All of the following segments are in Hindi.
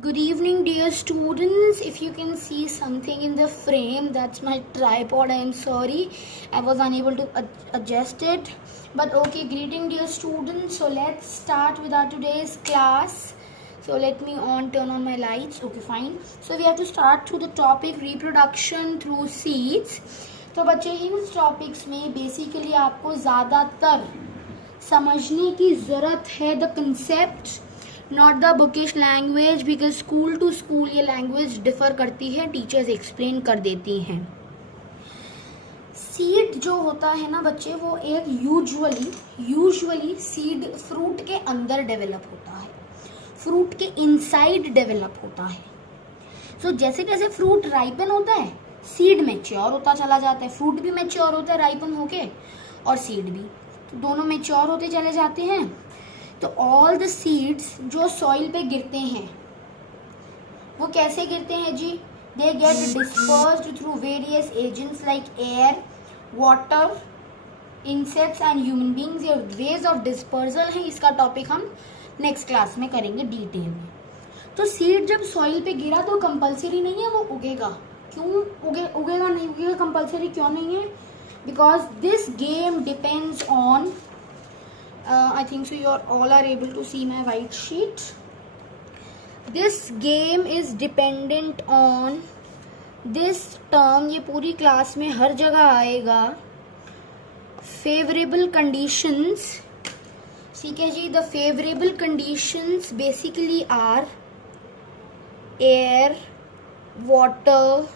Good evening, dear students. If you can see something in the frame, that's my tripod. I am sorry, I was unable to adjust it. But okay, greeting, dear students. So let's start with our today's class. So let me turn on my lights. Okay, fine. So we have to start to the topic reproduction through seeds. तो बच्चे इन टॉपिक्स में बेसिकली आपको ज़्यादातर समझने की ज़रूरत है the concept, not the bookish language, because school to school ये लैंग्वेज डिफर करती है, टीचर्स एक्सप्लेन कर देती हैं. सीड जो होता है ना बच्चे, वो एक यूजुअली सीड फ्रूट के अंदर डेवलप होता है, फ्रूट के इनसाइड डेवलप होता है. सो जैसे जैसे फ्रूट राइपन होता है, सीड मैच्योर होता चला जाता है. फ्रूट भी मैच्योर होता है राइपन होके, और सीड भी, तो दोनों मैच्योर होते चले जाते हैं. तो ऑल द सीड्स जो सॉइल पे गिरते हैं वो कैसे गिरते हैं जी? They get dispersed through various agents like air, water, insects and human beings. ये वेज ऑफ डिस्पर्सल है, इसका टॉपिक हम नेक्स्ट क्लास में करेंगे डिटेल में. तो सीड जब सॉइल पे गिरा तो कंपल्सरी नहीं है वो उगेगा. क्यों उगेगा नहीं उगेगा? कंपल्सरी क्यों नहीं है? Because this game depends on I think so you all are able to see my white sheet. This game is dependent on this term. ये पूरी क्लास में हर जगह आएगा. Favourable conditions. ठीक है जी. The favourable conditions basically are air, water,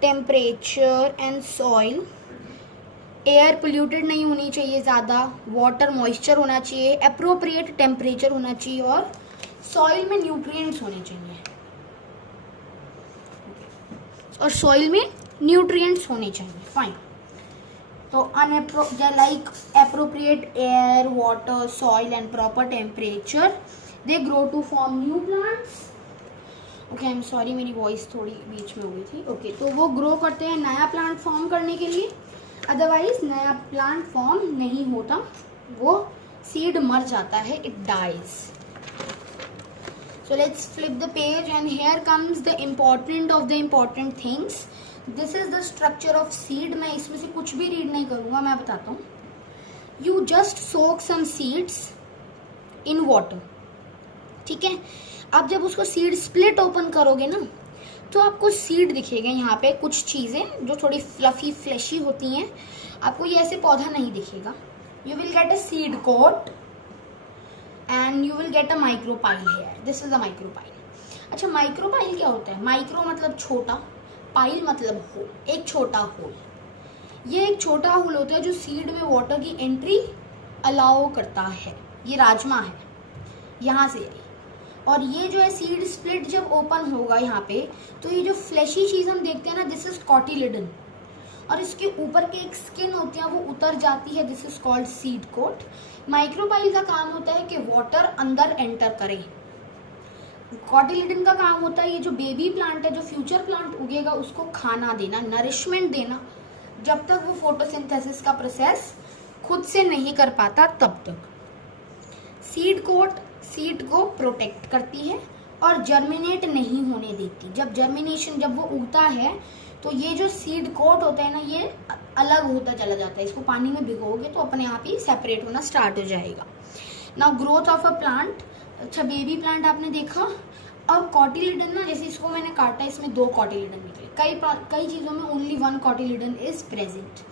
temperature and soil. Air polluted नहीं होनी चाहिए ज़्यादा, वाटर मॉइस्चर होना चाहिए, अप्रोप्रिएट टेम्परेचर होना चाहिए, और सॉइल में न्यूट्रिएंट्स होने चाहिए. और सॉइल में न्यूट्रिएंट्स होने चाहिए. फाइन. तो like appropriate air, water, soil and proper temperature, they grow to form new plants. Okay, I am sorry, मेरी वॉइस थोड़ी बीच में हो गई थी. ओके, तो वो ग्रो करते हैं नया प्लांट फॉर्म करने के लिए. अदरवाइज नया प्लांट फॉर्म नहीं होता, वो सीड मर जाता है, it dies. So let's flip the page and here comes the important of the important things. This is the structure of seed. मैं इसमें से कुछ भी रीड नहीं करूंगा, मैं बताता हूँ. You just soak some seeds in water. ठीक है. अब जब उसको सीड स्प्लिट ओपन करोगे ना, तो आपको सीड दिखेगा. यहाँ पे कुछ चीज़ें जो थोड़ी फ्लफी फ्लैशी होती हैं, आपको ये ऐसे पौधा नहीं दिखेगा. You will get a seed coat and you will get a micropyle here. This is a micropyle. अच्छा, माइक्रोपाइल क्या होता है? माइक्रो मतलब छोटा, पाइल मतलब होल, एक छोटा होल. ये एक छोटा होल होता है जो सीड में वाटर की एंट्री अलाउ करता है. ये राजमा है यहाँ से. और ये जो है सीड स्प्लिट जब ओपन होगा यहाँ पे, तो ये जो फ्लैशी चीज़ हम देखते हैं ना, दिस इज कॉटिलिडन. और इसके ऊपर के एक स्किन होती है, वो उतर जाती है. This is called seed coat. Micropyle का काम होता है कि वाटर अंदर एंटर करे. कॉटिलिडन का काम होता है ये जो बेबी प्लांट है, जो फ्यूचर प्लांट उगेगा, उसको खाना देना, नरिशमेंट देना, जब तक वो फोटोसिंथेसिस का प्रोसेस खुद से नहीं कर पाता तब तक. सीड कोट सीड को प्रोटेक्ट करती है और जर्मिनेट नहीं होने देती. जब वो उगता है तो ये जो सीड कोट होता है ना, ये अलग होता चला जाता है. इसको पानी में भिगोगे तो अपने आप ही सेपरेट होना स्टार्ट हो जाएगा. Now growth of a plant. अच्छा, बेबी प्लांट आपने देखा. अब कॉटिलिडन ना, जैसे इसको मैंने काटा, इसमें 2 कॉटिलिडन निकले. कई चीज़ों में only 1 cotyledon is present.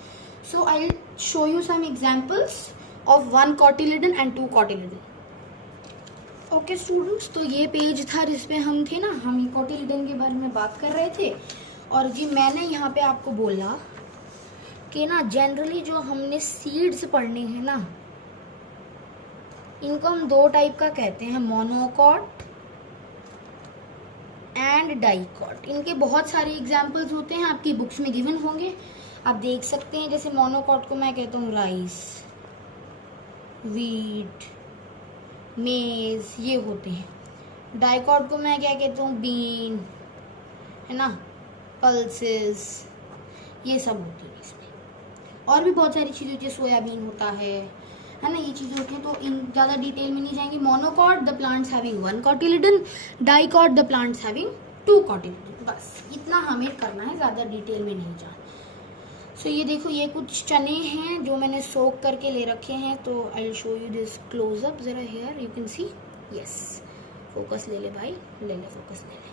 So I will show you some examples of 1 cotyledon and 2 cotyledon. Okay students, तो ये पेज था जिसपे हम थे ना, हम कॉटिलिडन के बारे में बात कर रहे थे. और जी मैंने यहाँ पे आपको बोला कि ना जनरली जो हमने सीड्स पढ़ने हैं ना, इनको हम 2 टाइप का कहते हैं, मोनोकॉट एंड डाइकॉट. इनके बहुत सारे एग्जाम्पल्स होते हैं, आपकी बुक्स में गिवन होंगे, आप देख सकते हैं. जैसे मोनोकॉट को मैं कहता हूँ राइस, वीट, मेज, ये होते हैं. डाइकॉट को मैं क्या कहता हूँ? बीन, है ना, पल्सेस, ये सब होती है इसमें. और भी बहुत सारी चीज़ें होती है. सोयाबीन होता है, है ना, ये चीज़ें होती हैं, तो इन ज़्यादा डिटेल में नहीं जाएंगे। Monocot the plants having 1 cotyledon, dicot the plants having 2 cotyledon. बस इतना हमें करना है, ज़्यादा डिटेल में नहीं जाना। सो ये देखो, ये कुछ चने हैं जो मैंने सोक करके ले रखे हैं, तो I will show you this closeup ज़रा here, you can see. Yes, focus ले ले भाई, ले ले, फोकस ले ले।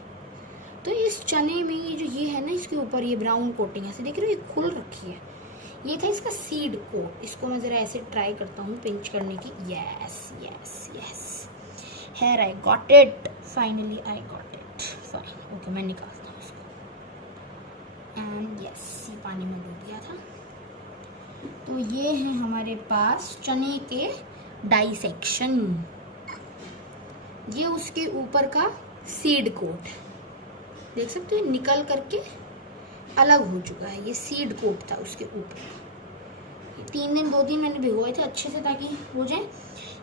तो इस चने में ये जो ये है ना, इसके ऊपर ये ब्राउन कोटिंग ऐसे देख रहे हो, ये खुल रखी है, ये था इसका सीड कोट। इसको मैं ज़रा ऐसे ट्राई करता हूँ पिंच करने की। Yes yes yes, here I got it, finally I got it, fine. Okay, मैं निकालता हूँ इसको। एंड यस, ये पानी में डूब गया था। तो ये है हमारे पास चने के डाइसेक्शन। ये उसके ऊपर का सीड कोट देख सकते हो, निकल करके अलग हो चुका है। ये सीड कोट था उसके ऊपर। 3 दिन 2 दिन मैंने भिगोए थे अच्छे से ताकि हो जाए।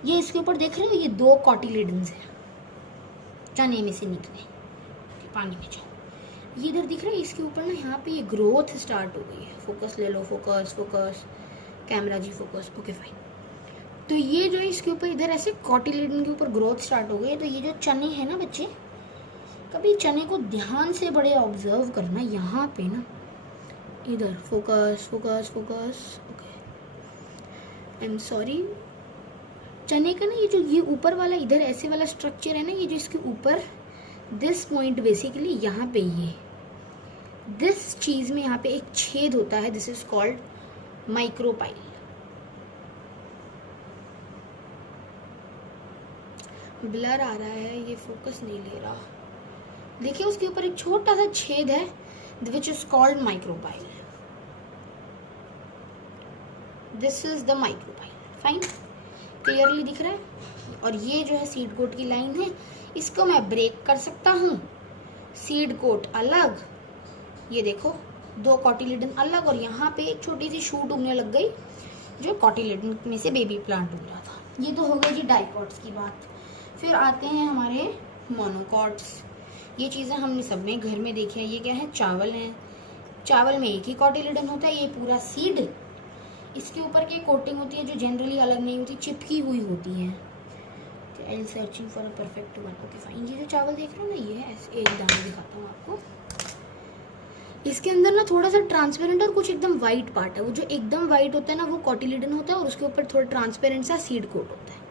ये इसके ऊपर देख रहे हो, ये 2 कॉटिलिडन्स है चने में से निकले। पानी में जाओ, ये इधर दिख रहा है, इसके ऊपर ना यहाँ पे ये ग्रोथ स्टार्ट हो गई है। फोकस ले लो, फोकस फोकस, कैमरा जी फोकस। Okay fine. तो ये जो है इसके ऊपर इधर ऐसे कॉटिलिडन के ऊपर ग्रोथ स्टार्ट हो गई है। तो ये जो चने हैं ना बच्चे, कभी चने को ध्यान से बड़े ऑब्जर्व करना। यहाँ पे ना इधर focus focus focus. Okay, I am sorry. चने का ना ये ऊपर वाला इधर ऐसे वाला स्ट्रक्चर है ना, ये जो इसके ऊपर दिस पॉइंट बेसिकली यहाँ पे ये दिस चीज में यहाँ पे एक छेद होता है, this is called micropyle. Blur आ रहा है, ये फोकस नहीं ले रहा। देखिए उसके ऊपर एक छोटा सा छेद है which is called micropyle. This is the micropyle. Fine, clearly दिख रहा है। और ये जो है सीड कोट की लाइन है, इसको मैं ब्रेक कर सकता हूँ। सीड कोट अलग, ये देखो 2 कॉटिलिडन अलग, और यहाँ पे एक छोटी सी शूट उगने लग गई जो कॉटिलिडन में से बेबी प्लांट उग रहा था। ये तो हो गई जी डाइकॉट्स की बात। फिर आते हैं हमारे मोनोकॉट्स। ये चीज़ें हमने सब में घर में देखी है। ये क्या है, चावल है। चावल में एक ही कॉटिलिडन होता है, ये पूरा सीड। इसके ऊपर की कोटिंग होती है जो जनरली अलग नहीं होती, चिपकी हुई होती है। I am searching for a perfect one. Okay fine. ये जो चावल देख रहे हो ना, ये है, एक दाना दिखाता हूँ आपको। इसके अंदर ना थोड़ा सा ट्रांसपेरेंट और कुछ एकदम वाइट पार्ट है। वो जो एकदम वाइट होता है ना, वो कॉटिलिडन होता है, और उसके ऊपर थोड़ा ट्रांसपेरेंट सा सीड कोट होता है।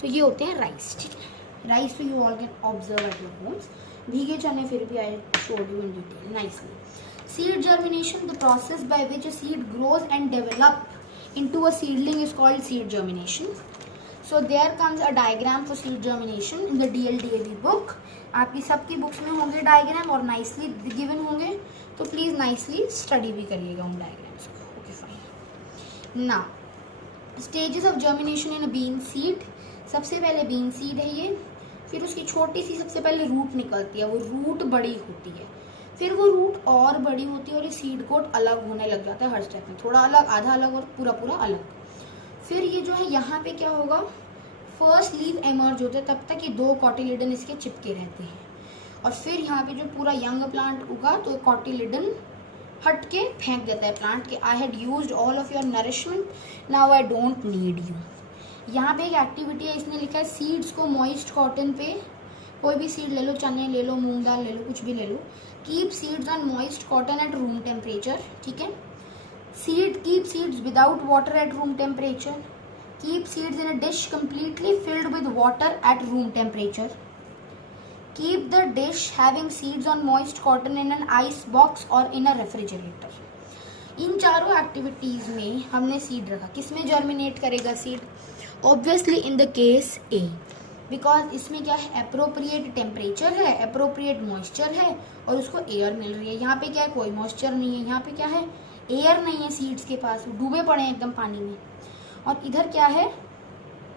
तो ये होते हैं राइस। ठीक है, राइस तो you all can observe at your homes. भीगे चने फिर भी I showed you in detail nicely. Seed germination, the process by which a seed grows and develop into a seedling is called seed germination. So there comes a diagram for seed germination in the DLDAV book. आपकी सबकी बुक्स में होंगे डायग्राम और नाइसली गिवन होंगे, तो प्लीज नाइसली स्टडी भी करिएगा उन डायग्राम्स को। Okay fine. Now stages of germination in a bean seed. सबसे पहले बीन सीड है ये, फिर उसकी छोटी सी सबसे पहले रूट निकलती है, वो रूट बड़ी होती है, फिर वो रूट और बड़ी होती है, और ये सीड कोट अलग होने लग जाता है हर स्टेप में, थोड़ा अलग, आधा अलग और पूरा पूरा अलग। फिर ये जो है यहाँ पे क्या होगा, फर्स्ट लीव एमर्ज होते हैं, तब तक ये 2 कॉटिलिडन इसके चिपके रहते हैं, और फिर यहाँ पे जो पूरा यंग प्लांट उगा तो कॉटिलिडन हट के फेंक देता है प्लांट के, I had used all of your nourishment, now I don't need you. यहाँ पे एक एक्टिविटी है, इसने लिखा है सीड्स को मॉइस्ट कॉटन पे, कोई भी सीड ले लो, चने ले लो, मूंग दाल ले लो, कुछ भी ले लो, keep seeds on moist cotton at room temperature. ठीक है, keep seeds without water at room temperature, keep seeds in a dish completely filled with water at room temperature, keep the dish having seeds on moist cotton in an ice box or in a refrigerator. इन चारों एक्टिविटीज में हमने सीड रखा, किसमें जर्मिनेट करेगा seed, obviously in the case A, because इसमें क्या है, अप्रोप्रिएट टेम्परेचर है, अप्रोप्रिएट मॉइस्चर है, और उसको एयर मिल रही है। यहाँ पे क्या है, कोई मॉइस्चर नहीं है, यहाँ पे क्या है, एयर नहीं है सीड्स के पास, डूबे पड़े हैं एकदम पानी में, और इधर क्या है,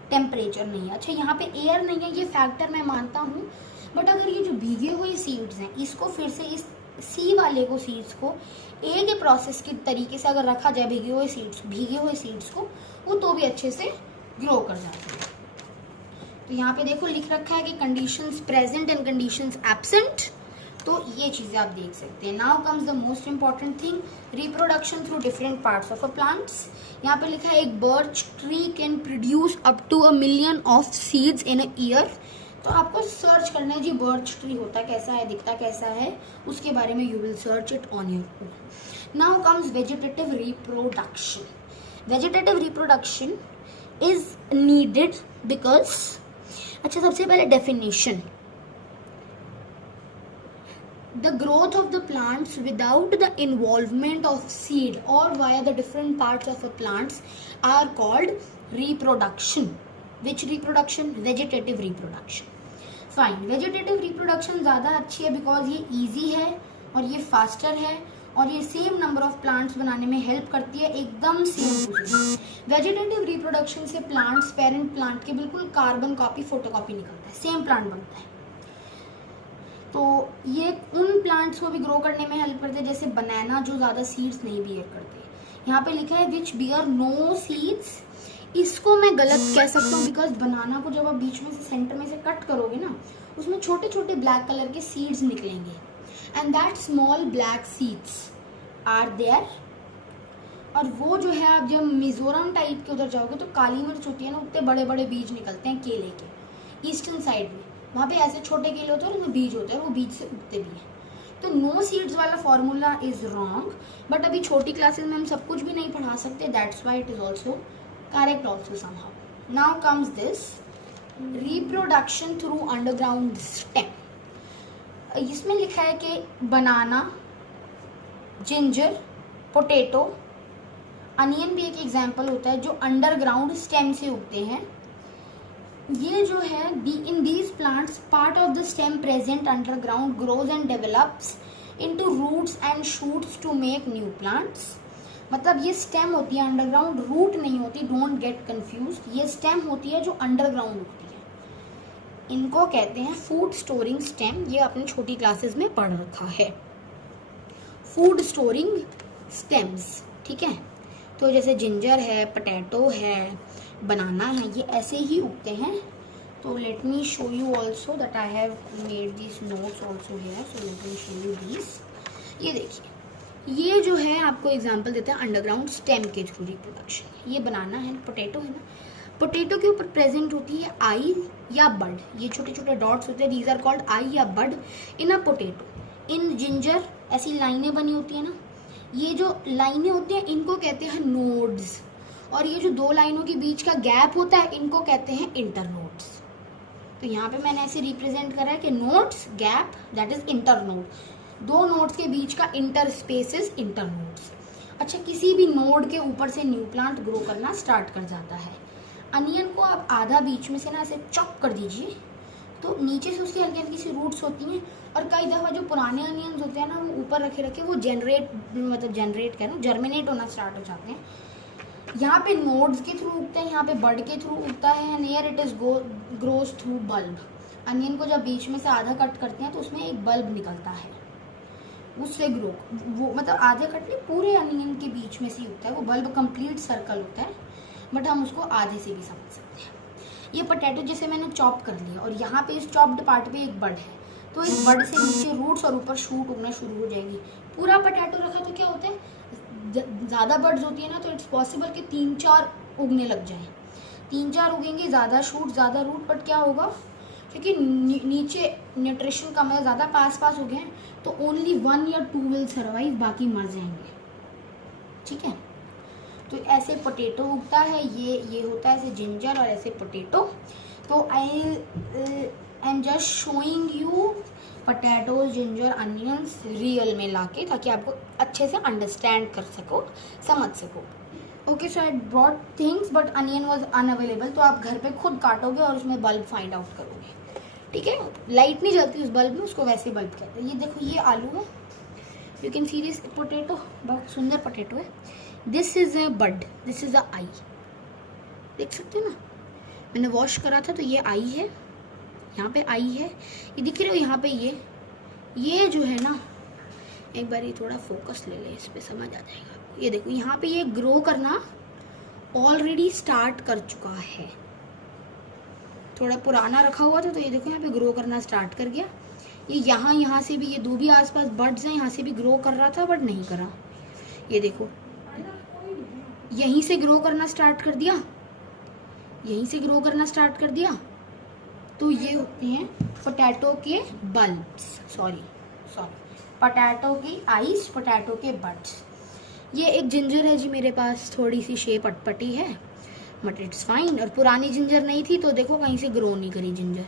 टेम्परेचर नहीं है। अच्छा, यहाँ पे एयर नहीं है, ये फैक्टर मैं मानता हूँ, बट अगर ये जो भीगे हुए सीड्स हैं, इसको फिर से इस सी वाले को सीड्स को ए के प्रोसेस के तरीके से अगर रखा जाए, भीगे हुए सीड्स को, वो तो भी अच्छे से ग्रो कर जाते हैं। तो यहाँ पे देखो लिख रखा है कि conditions present and conditions absent. तो ये चीज़ें आप देख सकते हैं. Now comes the most important thing, reproduction through different parts of a plants. यहाँ पे लिखा है एक birch tree can produce up to 1 million of seeds in a year. तो आपको सर्च करना है जी बर्च ट्री होता कैसा है, दिखता कैसा है, उसके बारे में you will search it on your own. Now comes vegetative reproduction. Vegetative reproduction is needed because, अच्छा सबसे पहले definition, the growth of the plants without the involvement of seed or via the different parts of the plants are called reproduction. Which reproduction? Vegetative reproduction. Fine. Vegetative reproduction ज़्यादा अच्छी है because ये easy है और ये faster है और ये सेम नंबर ऑफ प्लांट्स बनाने में हेल्प करती है, एकदम सेम. वेजिटेटिव रिप्रोडक्शन से प्लांट्स पेरेंट प्लांट के बिल्कुल कार्बन कॉपी फोटोकॉपी निकलता है, सेम प्लांट बनता है. तो ये उन प्लांट्स को भी ग्रो करने में हेल्प करते हैं जैसे बनाना जो ज़्यादा सीड्स नहीं बियर करते. यहाँ पे लिखा है विच बियर नो सीड्स. इसको मैं गलत कह सकता हूँ बिकॉज बनाना को जब आप बीच में से सेंटर में से कट करोगे ना, उसमें छोटे छोटे ब्लैक कलर के सीड्स निकलेंगे and that small black seeds are there. और वो जो है आप जब मिजोरम टाइप के उधर जाओगे तो काली मिर्च होती है ना, उतने बड़े बड़े बीज निकलते हैं केले के. ईस्टर्न साइड में वहाँ पे ऐसे छोटे केले होते हैं और उनमें बीज होते हैं और वो बीज से उगते भी हैं. तो नो सीड्स वाला फॉर्मूला इज रॉन्ग, बट अभी छोटी क्लासेस में हम सब कुछ भी नहीं पढ़ा सकते, that's why it is also correct also somehow. Now comes this reproduction through underground stem. इसमें लिखा है कि बनाना, जिंजर, पोटैटो, अनियन भी एक एग्जाम्पल होता है जो अंडरग्राउंड स्टेम से उगते हैं. ये जो है in these plants part of the stem present underground grows and develops into roots and shoots to make new plants. मतलब ये स्टेम होती है अंडरग्राउंड, रूट नहीं होती, डोंट गेट कंफ्यूज्ड. ये स्टेम होती है जो अंडरग्राउंड उगती है. इनको कहते हैं फूड स्टोरिंग स्टेम. ये आपने छोटी क्लासेस में पढ़ रखा है, फूड स्टोरिंग स्टेम्स. ठीक है, तो जैसे जिंजर है, पोटैटो है, बनाना है, ये ऐसे ही उगते हैं. तो let me show you also that I have made this notes also here, so let me show you this. ये देखिए, ये जो है आपको एग्जांपल देता है अंडरग्राउंड स्टेम के थ्रू रिप्रोडक्शन. ये बनाना है, पोटैटो है ना, पोटैटो के ऊपर प्रेजेंट होती है आई या बड. ये छोटे छोटे डॉट्स होते हैं, दीज आर कॉल्ड आई या बड इन अ पोटैटो. इन जिंजर ऐसी लाइनें बनी होती है ना, ये जो लाइनें होती हैं इनको कहते हैं नोड्स. और ये जो दो लाइनों के बीच का गैप होता है इनको कहते हैं इंटरनोड्स. तो यहाँ पे मैंने ऐसे रिप्रेजेंट करा है कि nodes, gap, that is internode. दो नोड्स के बीच का इंटर स्पेस इज इंटरनोड्स. अच्छा, किसी भी नोड के ऊपर से न्यू प्लांट ग्रो करना स्टार्ट कर जाता है. अनियन को आप आधा बीच में से ना ऐसे चॉप कर दीजिए तो नीचे से उसकी हल्की हल्की सी रूट्स होती हैं. और कई दफ़ा जो पुराने अनियंस होते हैं ना, वो ऊपर रखे रखे वो जनरेट करें, जर्मिनेट होना स्टार्ट हो जाते हैं. यहाँ पे नोड्स के थ्रू उगते हैं, यहाँ पे बड के थ्रू उगता है, near it is grows through bulb. Onion को जब बीच में से आधा कट करते हैं तो उसमें एक बल्ब निकलता है, उससे ग्रो, वो मतलब आधे कट नहीं, पूरे अनियन के बीच में से उगता है. वो बल्ब कंप्लीट सर्कल होता है, बट हम उसको आधे से भी समझ सकते हैं. ये पोटैटो जैसे मैंने चॉप कर लिया और यहाँ पे इस चॉप्ड पार्ट पे एक बड है, तो इस बड से नीचे रूट्स और ऊपर शूट उगना शुरू हो जाएगी. पूरा पोटैटो रखा तो क्या होता है, ज़्यादा बर्ड्स होती है ना, तो इट्स पॉसिबल कि 3-4 उगने लग जाए. 3-4 उगेंगे, ज़्यादा शूट, ज़्यादा रूट, बट क्या होगा, क्योंकि नीचे न्यूट्रिशन कम है, ज़्यादा पास उगे हैं, तो ओनली 1 या 2 विल सर्वाइव, बाकी मर जाएंगे. ठीक है, तो ऐसे पोटैटो उगता है. ये होता है ऐसे जिंजर और ऐसे पोटैटो. तो I am just showing you potato, ginger, onions real में लाके, ताकि आपको अच्छे से अंडरस्टैंड कर सको, समझ सको. Okay, so I brought things but onion was unavailable. तो आप घर पे खुद काटोगे और उसमें बल्ब फाइंड आउट करोगे. ठीक है, लाइट नहीं जलती उस बल्ब में, उसको वैसे बल्ब कहते हैं. ये देखो, ये आलू है, you can see this potato, बहुत सुंदर पोटैटो है. This is a bud, this is a eye, देख सकते हो ना, मैंने वॉश करा था तो ये आई है, यहाँ पे आई है, ये दिख रहे हो, यहाँ पे ये जो है ना, एक बार ये थोड़ा फोकस ले ले, इस पे समझ आ जाएगा. ये देखो, यहाँ पे ये ग्रो करना ऑलरेडी स्टार्ट कर चुका है. थोड़ा पुराना रखा हुआ था तो ये देखो यहाँ पे ग्रो करना स्टार्ट कर गया. ये यहाँ से भी, ये दो भी आसपास बर्ड्स हैं, यहाँ से भी ग्रो कर रहा था बट नहीं करा। ये देखो यहीं से ग्रो करना स्टार्ट कर दिया, यहीं से ग्रो करना स्टार्ट कर दिया। तो ये होते हैं पोटैटो के बल्ब्स, सॉरी पोटैटो की आइस, पोटैटो के बड्स। ये एक जिंजर है जी मेरे पास, थोड़ी सी शेप अटपटी है बट इट्स फाइन। और पुरानी जिंजर नहीं थी तो देखो कहीं से ग्रो नहीं करी जिंजर,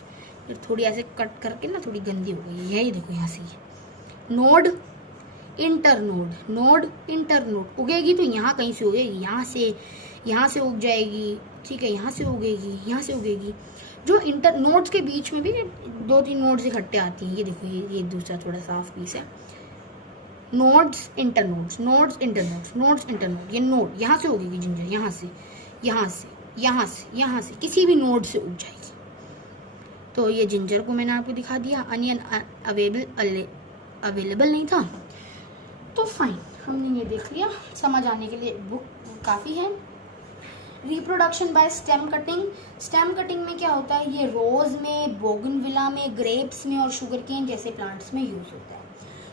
फिर थोड़ी ऐसे कट करके ना थोड़ी गंदी हो गई है। ये देखो यहाँ से नोड इंटरनोड, नोड इंटरनोड उगेगी तो यहाँ कहीं से उगेगी, यहाँ से उग जाएगी, ठीक है, यहाँ से उगेगी, यहाँ से उगेगी। जो इंटर नोड्स के बीच में भी 2-3 नोड्स इकट्ठे आती हैं। ये देखो ये दूसरा थोड़ा साफ पीस है। Nodes internodes, nodes internodes, nodes internode. ये नोड यहाँ से उगेगी जिंजर, यहाँ से, यहाँ से, यहाँ से, यहाँ से, किसी भी नोड से उग जाएगी। तो ये जिंजर को मैंने आपको दिखा दिया। अनियन अवेलेबल नहीं था तो फाइन, हमने ये देख लिया। समझ आने के लिए बुक काफ़ी है। Reproduction by stem cutting. Stem cutting में क्या होता है, ये रोज में, बोगनविला में, ग्रेप्स में और शुगर केन जैसे प्लांट्स में यूज होता है।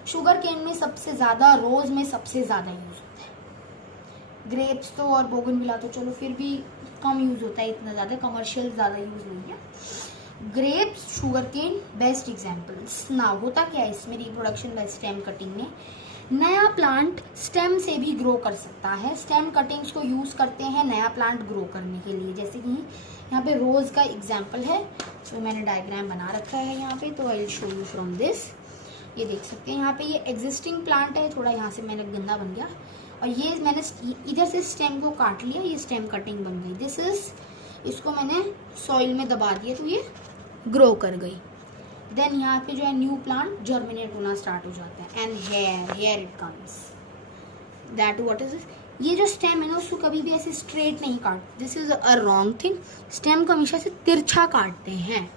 शुगर केन में सबसे ज़्यादा, रोज में सबसे ज़्यादा यूज होता है। ग्रेप्स तो और बोगनविला तो चलो फिर भी कम यूज होता है, इतना ज़्यादा कमर्शियल ज़्यादा यूज नहीं है। Grapes, sugar cane best examples. ना होता क्या है इसमें रिप्रोडक्शन बाय स्टेम कटिंग में, नया प्लांट स्टेम से भी ग्रो कर सकता है। स्टेम कटिंग्स को यूज करते हैं नया प्लांट ग्रो करने के लिए। जैसे कि यहाँ पे रोज का एग्जाम्पल है, तो मैंने डायग्राम बना रखा है यहाँ पे, तो I will show you from this. ये देख सकते हैं यहाँ पे, ये एग्जिस्टिंग प्लांट है, थोड़ा यहाँ से मैंने गंदा बन गया, और ये मैंने इधर से स्टेम को काट लिया, ये स्टेम कटिंग बन गई। दिस इज, इसको मैंने सॉइल में दबा दिया तो ये ग्रो कर गई। देन यहाँ पे जो है न्यू प्लांट जर्मिनेट होना स्टार्ट हो जाता है। And here it comes that what is this. ये जो स्टेम है ना उसको कभी भी ऐसे स्ट्रेट नहीं काट, this is a wrong thing. Stem को हमेशा से तिरछा काटते हैं,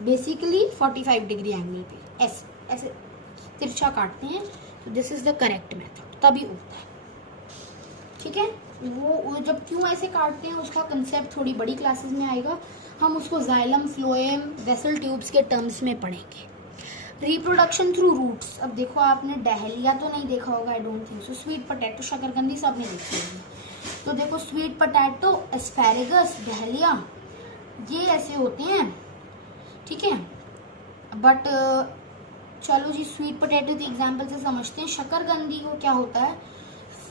बेसिकली 45 डिग्री एंगल पे ऐसे तिरछा काटते हैं। तो this is the correct method, तभी उगता है, ठीक है। वो जब क्यों ऐसे काटते हैं उसका कंसेप्ट थोड़ी बड़ी क्लासेस में आएगा, हम उसको जाइलम, फ्लोएम, वेसल ट्यूब्स के टर्म्स में पढ़ेंगे। Reproduction through roots. अब देखो आपने डहलिया तो नहीं देखा होगा, I don't think so. Sweet potato, शकरकंदी सब ने देखी होगी। तो देखो स्वीट पोटैटो, एस्पैरेगस, डहलिया, ये ऐसे होते हैं, ठीक है। बट चलो जी स्वीट पोटैटो के एग्जाम्पल से समझते हैं। शकरकंदी को क्या होता है,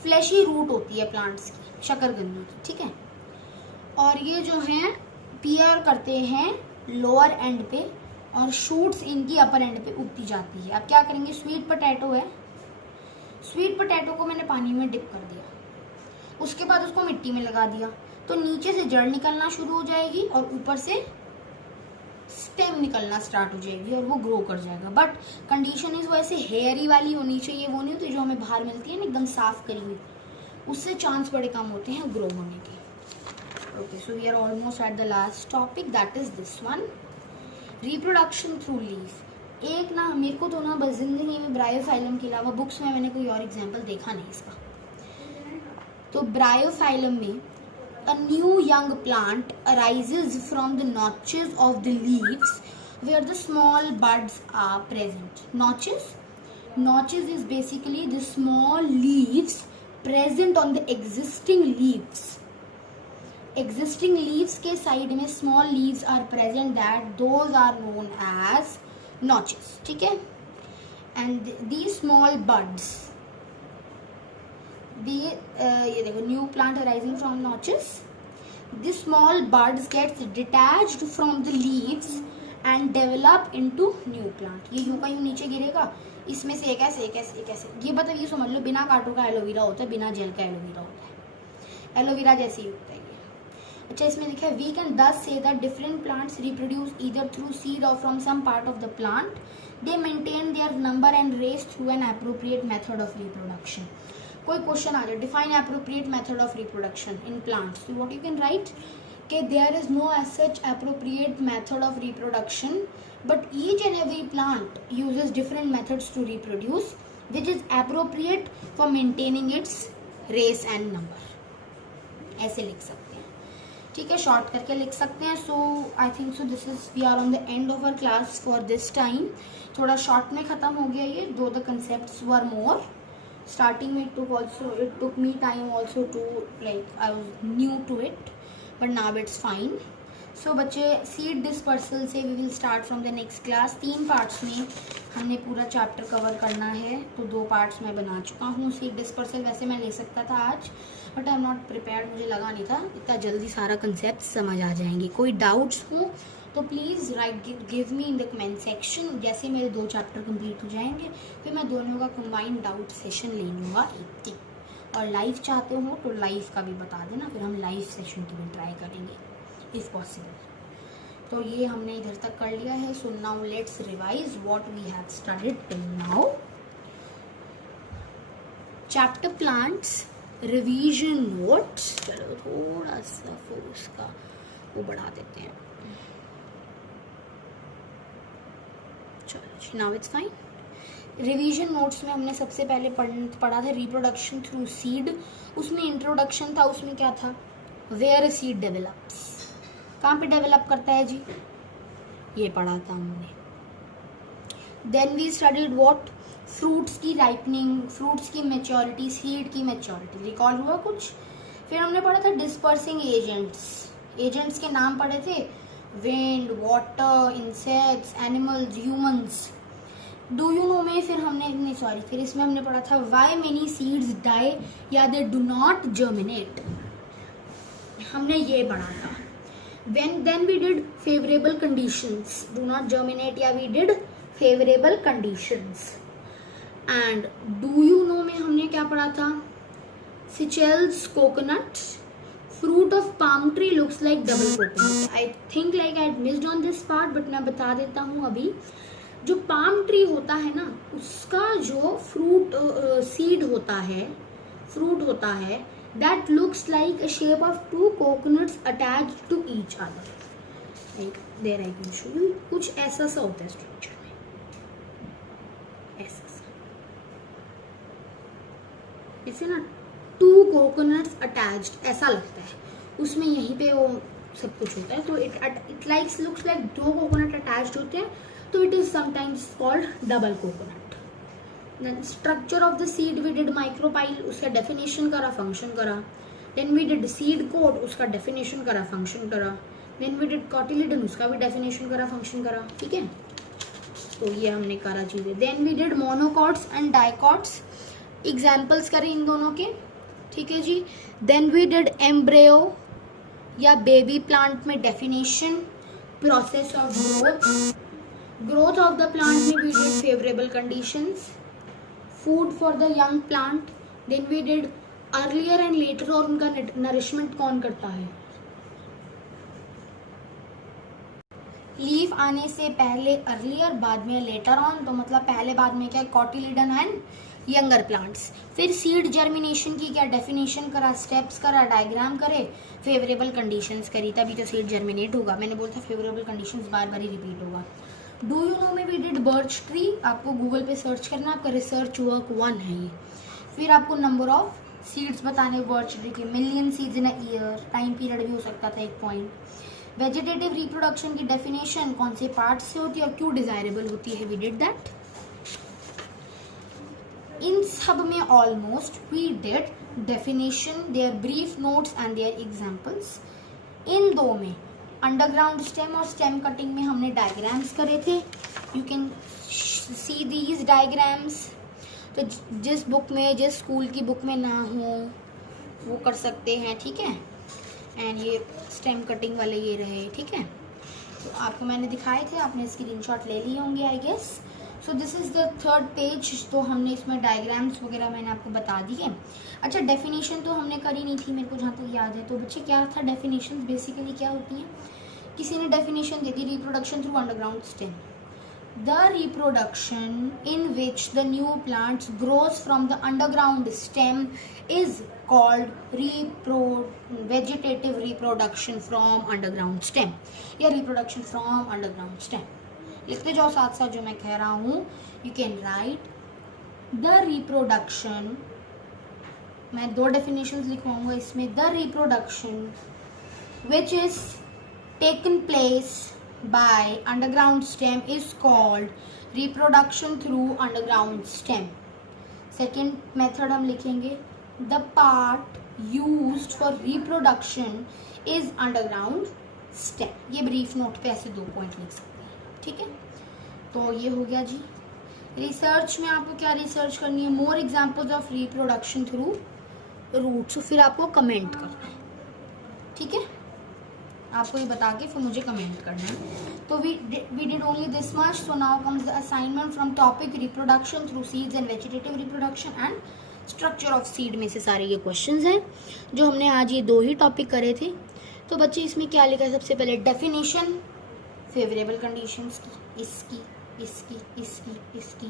फ्लैशी रूट होती है प्लांट्स की, शकरकंदी की, ठीक है। और ये जो है पियर करते हैं लोअर एंड पे और शूट्स इनकी अपर एंड पे उगती जाती है। अब क्या करेंगे, स्वीट पोटैटो है, स्वीट पोटैटो को मैंने पानी में डिप कर दिया, उसके बाद उसको मिट्टी में लगा दिया, तो नीचे से जड़ निकलना शुरू हो जाएगी और ऊपर से स्टेम निकलना स्टार्ट हो जाएगी और वो ग्रो कर जाएगा। बट कंडीशन इज वो ऐसे हेयरी वाली होनी चाहिए, वो नहीं होती जो हमें बाहर मिलती है ना एकदम साफ करी हुई, उससे चांस बड़े कम होते हैं ग्रो होने के। Okay, so we are almost at the last topic, that is this one, reproduction through leaf. एक ना मेरे को तो ना बस जिंदगी में ब्रायोफाइलम के अलावा बुक्स में मैंने कोई और एग्जाम्पल देखा नहीं इसका। तो ब्रायोफाइलम में a new young plant arises from the notches of the leaves where the small buds are present. Notches is basically the small leaves present on the existing leaves. Existing leaves के साइड में small leaves are present, that those are known as notches, ठीक है। And these small buds, ये देखो new plant arising from notches, these small buds gets detached from the leaves and develop into new plant. ये यूं का यूं नीचे गिरेगा, इसमें से एक ऐसे एक ऐसे एक ऐसे, ये मतलब ये समझ लो बिना कांटों का एलोवेरा होता है, बिना जेल का एलोवेरा होता है, एलोवेरा जैसे ही उगता है। अच्छा इसमें लिखा है we can discuss that different plants reproduce either through seed or from some part of the plant, they maintain their number and race through an appropriate method of reproduction. कोई क्वेश्चन आ जाए, define appropriate method of reproduction in plants, तो व्हाट यू कैन राइट कि there is no as such appropriate method of reproduction, but each and every plant uses different methods to reproduce which is appropriate for maintaining its race and number, ऐसे लिख सकते हैं। ठीक है, शॉर्ट करके लिख सकते हैं. So I think so this is we are on the end of our class for this time. थोड़ा शॉर्ट में ख़त्म हो गया ये, though the concepts were more. Starting में it took me time also to like I was new to it, but now it's fine. So बच्चे सीड डिस्पर्सल से we will start from the next class. 3 parts में हमने पूरा चैप्टर कवर करना है, तो 2 पार्ट्स मैं बना चुका हूँ. सीड डिस्पर्सल वैसे मैं ले सकता था आज, but I am not prepared. मुझे लगा नहीं था इतना जल्दी सारा कंसेप्ट समझ आ जाएंगे. कोई डाउट्स हो तो please write give me in the comment section. जैसे मेरे 2 चैप्टर कंप्लीट हो जाएंगे फिर मैं दोनों का कंबाइंड डाउट सेशन ले लूँगा एक दिन. और लाइव चाहते हो तो लाइव का भी बता देना, फिर हम लाइव सेशन की भी ट्राई करेंगे इफ़ पॉसिबल. तो ये हमने इधर तक कर लिया है. So now let's revise what we have studied till now. Chapter plants, revision notes. चलो थोड़ा सा फोर्स का वो बढ़ा देते हैं. चलो now it's fine. Revision notes में हमने सबसे पहले पढ़ा था रिप्रोडक्शन थ्रू सीड. उसमें इंट्रोडक्शन था, उसमें क्या था, वेयर सीड डेवलप्स. कहाँ पे डेवलप करता है जी, ये पढ़ा था हमने. Then we studied what, fruits की राइपनिंग, फ्रूट्स की मैच्योरिटी, सीड की मैच्योरिटी. रिकॉल हुआ कुछ. फिर हमने पढ़ा था डिस्पर्सिंग एजेंट्स. एजेंट्स के नाम पढ़े थे, wind, water, insects, animals, humans. Do you know में फिर हमने नहीं सॉरी फिर इसमें हमने पढ़ा था वाई मेनी सीड्स डाई या दे डू नॉट जर्मिनेट. हमने ये पढ़ा था. then we did favorable conditions, do not germinate, या we did favorable conditions. and do you know में हमने क्या पढ़ा था, Seychelles coconut, fruit of palm tree looks like double coconut. I think like I missed on this part, but मैं बता देता हूँ अभी. जो पाम ट्री होता है ना, उसका जो फ्रूट सीड होता है, फ्रूट होता है, that looks like a shape of 2 coconuts attached to each other. Like there I can show you. कुछ ऐसा सा होता है स्ट्रक्चर में, ऐसा सा. इसे ना 2 coconuts attached ऐसा लगता है. उसमें यहीं पे वो सब कुछ होता है. तो it like looks like 2 coconut attached होते हैं, तो it is sometimes called double coconut. Then structure of the seed we did micropyle, उसका definition करा, function करा. Then we did seed coat, उसका definition करा, function करा. Then we did cotyledon, उसका भी definition करा, function करा. ठीक है, तो ये हमने करा चीजें. Then we did monocots and dicots, examples करे इन दोनों के. ठीक है जी. Then we did embryo या baby plant में definition, process of growth of the plant में we did favorable conditions, food for the young plant. Then we did earlier and later, और उनका nourishment कौन करता है. लीफ आने से पहले earlier, बाद में later on, तो मतलब पहले बाद में क्या, cotyledon and younger plants. फिर seed germination की क्या definition करा, steps करा, diagram करे, favorable conditions करी, तभी तो seed germinate होगा. मैंने बोला था favorable conditions बार बार ही repeat होगा. डू यू नो में वी डिड बर्च ट्री. आपको गूगल पे सर्च करना, आपका रिसर्च वर्क 1 है ये. फिर आपको नंबर ऑफ सीड्स बताने बर्च ट्री के, million seeds in a year, time period भी हो सकता था 1 पॉइंट. वेजिटेटिव रिप्रोडक्शन की डेफिनेशन, कौन से पार्ट से होती है और क्यों डिजायरेबल होती है, वी डिड दैट. इन सब में almost we did definition, their brief notes and their examples. इन 2 में अंडरग्राउंड स्टेम और स्टेम कटिंग में हमने डायग्राम्स करे थे. You can see these diagrams. तो जिस बुक में, जिस स्कूल की बुक में ना हो वो कर सकते हैं. ठीक है, एंड ये स्टेम कटिंग वाले ये रहे. ठीक है, तो आपको मैंने दिखाए थे, आपने स्क्रीनशॉट ले लिए होंगे I guess. So this is the 3rd page. तो हमने इसमें डायग्राम्स वगैरह मैंने आपको बता दी है. अच्छा, डेफिनेशन तो हमने करी नहीं थी मेरे को जहाँ तक याद है. तो बच्चे क्या था डेफिनेशन, बेसिकली क्या होती हैं. किसी ने definition they the, reproduction through underground stem, the reproduction in which the new plants grows from the underground stem is called vegetative reproduction from underground stem, या रिप्रोडक्शन फ्रॉम अंडरग्राउंड स्टेम. लिखते जाओ साथ साथ जो मैं कह रहा हूँ. You can right the reproduction, मैं 2 डेफिनेशंस लिखवाऊंगा इसमें. The reproduction which is taken place by underground stem is called reproduction through underground stem. Second method हम लिखेंगे the part used for reproduction is underground stem. ये ब्रीफ नोट पे ऐसे 2 पॉइंट लिख सकते हैं, ठीक है. तो ये हो गया जी. रिसर्च में आपको क्या रिसर्च करनी है? More examples of reproduction through roots. फिर आपको कमेंट करना है, ठीक है. आपको ये बता के फिर मुझे कमेंट करना है. तो we did only this much. So now comes the assignment from topic reproduction through seeds and vegetative reproduction and structure of seed में से सारे ये क्वेश्चंस हैं जो हमने आज ये 2 ही टॉपिक करे थे. तो बच्चे इसमें क्या लिखा है? सबसे पहले डेफिनेशन फेवरेबल कंडीशंस की, इसकी.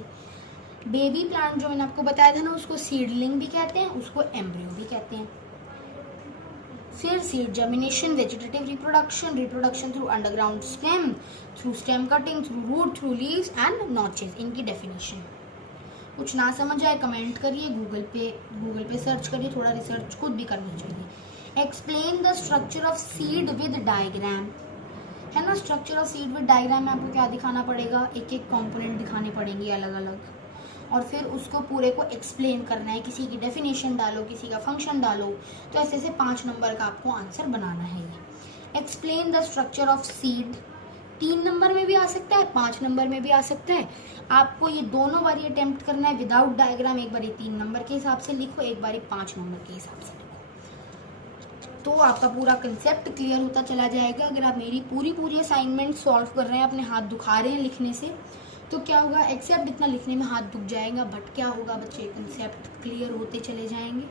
बेबी प्लांट जो मैंने आपको बताया था ना, उसको सीडलिंग भी कहते हैं, उसको एम्ब्रियो भी कहते हैं. फिर seed germination, vegetative reproduction through underground stem, through stem cutting, through root, through leaves and notches. इनकी डेफिनेशन. कुछ ना समझ आए कमेंट करिए, गूगल पे सर्च करिए, थोड़ा रिसर्च खुद भी करनी चाहिए. Explain the structure of seed with diagram, है ना. Structure of seed with diagram में आपको क्या दिखाना पड़ेगा? एक कंपोनेंट दिखाने पड़ेंगे अलग अलग, और फिर उसको पूरे को एक्सप्लेन करना है. किसी की डेफिनेशन डालो, किसी का फंक्शन डालो. तो ऐसे ऐसे 5 नंबर का आपको आंसर बनाना है. ये explain the structure of seed 3 number में भी आ सकता है, 5 नंबर में भी आ सकता है. आपको ये दोनों बारी अटेम्प्ट करना है विदाउट डायग्राम. एक बारी 3 नंबर के हिसाब से लिखो, एक बारी 5 नंबर के हिसाब से लिखो. तो आपका पूरा कंसेप्ट क्लियर होता चला जाएगा. अगर आप मेरी पूरी असाइनमेंट सॉल्व कर रहे हैं, अपने हाथ दुखा रहे हैं लिखने से, तो क्या होगा? एक्सेप्ट इतना लिखने में हाथ दुख जाएगा, बट क्या होगा बच्चे? कंसेप्ट क्लियर होते चले जाएंगे,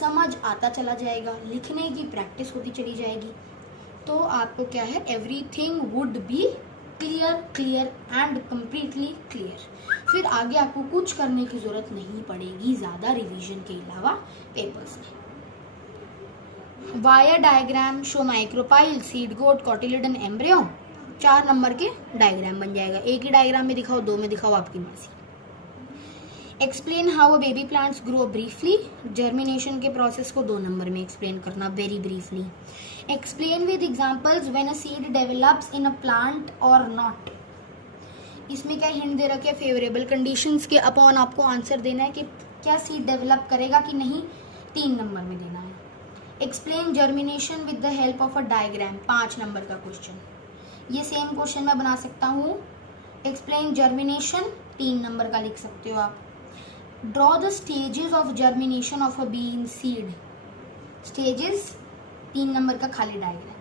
समझ आता चला जाएगा, लिखने की प्रैक्टिस होती चली जाएगी. तो आपको क्या है? Everything would be clear and completely clear. फिर आगे आपको कुछ करने की जरूरत नहीं पड़ेगी ज़्यादा रिवीजन के अलावा पेपर्स में. Wire diagram show micropyle, seed coat, cotyledon, embryo. 4 number के डायग्राम बन जाएगा. एक ही डायग्राम में दिखाओ, 2 में दिखाओ, आपकी मर्जी. Explain how a baby plants grow briefly. Germination के प्रोसेस को 2 नंबर में एक्सप्लेन करना very briefly. Explain with examples when a seed develops in a plant और नॉट. इसमें क्या हिंट दे रखे? फेवरेबल कंडीशंस के अपॉन आपको आंसर देना है कि क्या सीड डेवलप करेगा कि नहीं. 3 नंबर में देना है. Explain germination with the help of a diagram. 5 number का क्वेश्चन. ये सेम क्वेश्चन मैं बना सकता हूँ. एक्सप्लेन जर्मिनेशन 3 नंबर का लिख सकते हो आप. Draw the stages of germination of a bean seed. Stages 3 number का खाली diagram.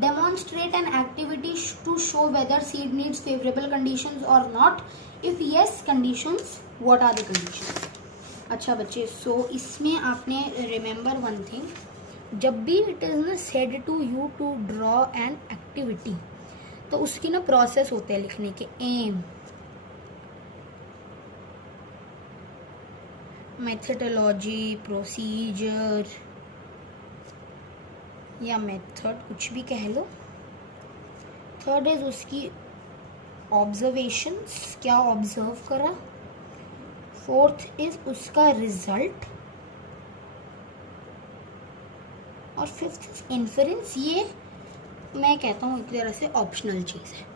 Demonstrate an activity to show whether seed needs favourable conditions or not. If yes conditions, what are the conditions. अच्छा बच्चे, सो इसमें आपने रिमेंबर वन थिंग. जब भी इट इज ना said to you to draw an activity, तो उसकी ना प्रोसेस होते हैं लिखने के. एम, मेथडोलॉजी, प्रोसीजर या मेथड, कुछ भी कह लो. थर्ड इज उसकी ऑब्जर्वेशंस, क्या ऑब्जर्व करा. फोर्थ इज उसका रिजल्ट, और फिफ्थ इज इन्फरेंस. ये मैं कहता हूँ एक तरह से ऑप्शनल चीज़ है.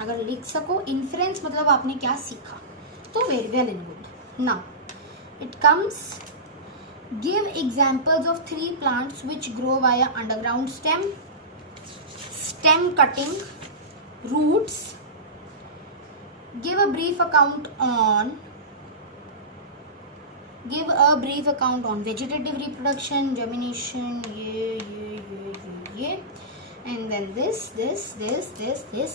अगर लिख सको इन्फरेंस मतलब आपने क्या सीखा, तो very well and good. Now it comes, give examples of 3 plants which grow via underground stem, stem cutting, roots. Give a brief account on vegetative reproduction, germination, ये and then this.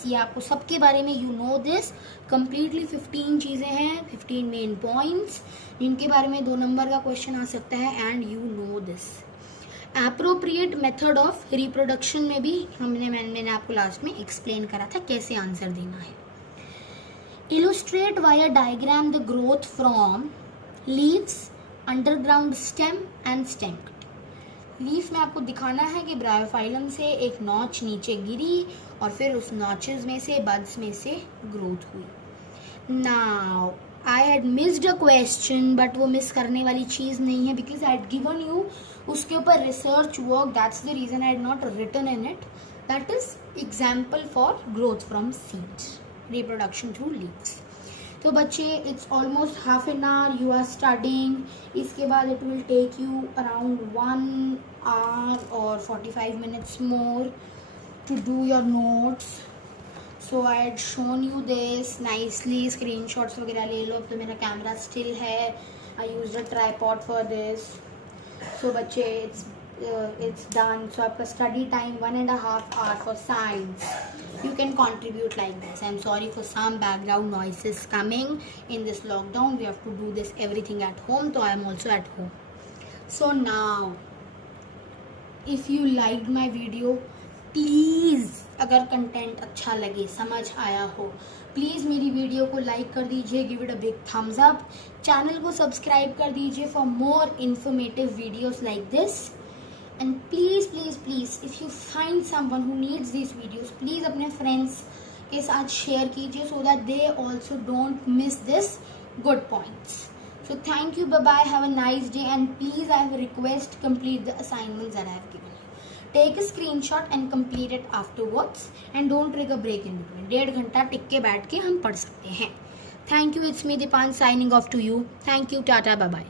ये आपको सबके बारे में you know this completely. 15 चीज़ें हैं, 15 मेन पॉइंट्स जिनके बारे में 2 नंबर का क्वेश्चन आ सकता है, and you know this. Appropriate method of reproduction में भी मैंने आपको लास्ट में एक्सप्लेन करा था कैसे आंसर देना है. Illustrate via diagram the growth from leaves, underground stem and stem cut. Leaf में आपको दिखाना है कि ब्रायोफाइलम से एक नॉच नीचे गिरी और फिर उस नॉचेस में से, बड्स में से ग्रोथ हुई. Now I had missed a question, but वो मिस करने वाली चीज़ नहीं है, because I had given you उसके ऊपर research work, that's the reason I had not written in it. That is example for growth from seeds, reproduction through leaves. तो बच्चे it's almost half an hour you are studying. इसके बाद it will take you around 1 hour or 45 minutes more to do your notes. So I had shown you this nicely. Screenshots वगैरह ले लो. अब तो मेरा कैमरा स्टिल है. I used a tripod for this. So बच्चे it's done. So आपका study time 1.5 hour for science. You can contribute like this. I'm sorry for some background noises coming in this lockdown. We have to do this everything at home. So I am also at home. So now, if you liked my video, please अगर कंटेंट अच्छा लगे, समझ आया हो, प्लीज़ मेरी वीडियो को लाइक कर दीजिए, give it a big thumbs up. Channel को सब्सक्राइब कर दीजिए for more informative videos like this. And please please please if you find someone who needs this videos, please अपने फ्रेंड्स के साथ शेयर कीजिए so that they also don't miss this good points. So thank you, bye-bye, have a nice day, and please I have a request, complete the assignments that I have given you. Take a screenshot and complete it afterwards, and don't take a break in between. 1.5 घंटा टिक के बैठ के हम पढ़ सकते हैं. Thank you, it's me Dipan signing off to you. Thank you, tata, bye-bye.